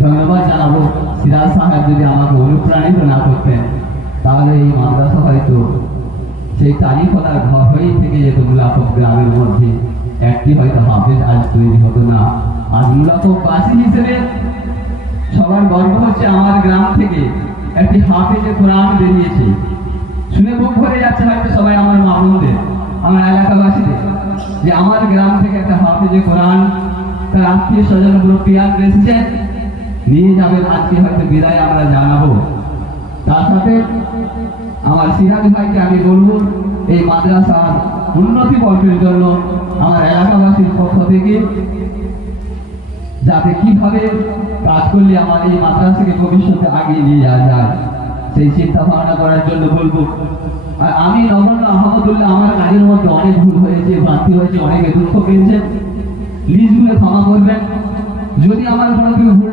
ধন্যবাদ জানাবো সিরাজ সাহেব যদি আমাকে অনুপ্রাণিত না করতেন তাহলে এই মাদ্রাসা হয়তো সেই তালিফলার ঘর হয়েই থেকে যেত। মুলাফক গ্রামের মধ্যে একটি হয়তো হাফেজ আজ তৈরি হতো না। আজ মুলাফকবাসী হিসেবে সবার গর্ব হচ্ছে আমার গ্রাম থেকে একটি হাফেজে কোরআন বেরিয়েছে। শুনে বুক ভরে যাচ্ছে হয়তো সবাই আমার মামুনদের, আমার এলাকাবাসীদের, যে আমার গ্রাম থেকে একটা হাফেজে কোরআন তার আত্মীয় স্বজন মুরব্বিয়ান এসেছে, নিয়ে যাবেন। আজকে হয়তো বিদায় আমরা জানাবো। তার সাথে আমার সিরাজ ভাইকে আমি বলবো এই মাদ্রাসার উন্নতি বর্ষের জন্য আমার এলাকাবাসীর পক্ষ থেকে যাতে কিভাবে কাজ করলে আমার এই মাদ্রাসাকে ভবিষ্যতে আগিয়ে নিয়ে যাওয়া যায় সেই চিন্তা ভাবনা করার জন্য বলবো। আর আমি নগণ্য আহমদুল্লাহ, আমার কাজের মধ্যে অনেক ভুল হয়েছে, ভ্রান্তি হয়েছে, অনেকে দুঃখ পেয়েছে, প্লিজ ভুলে ক্ষমা করবেন। যদি আমার কোনো কেউ ভুল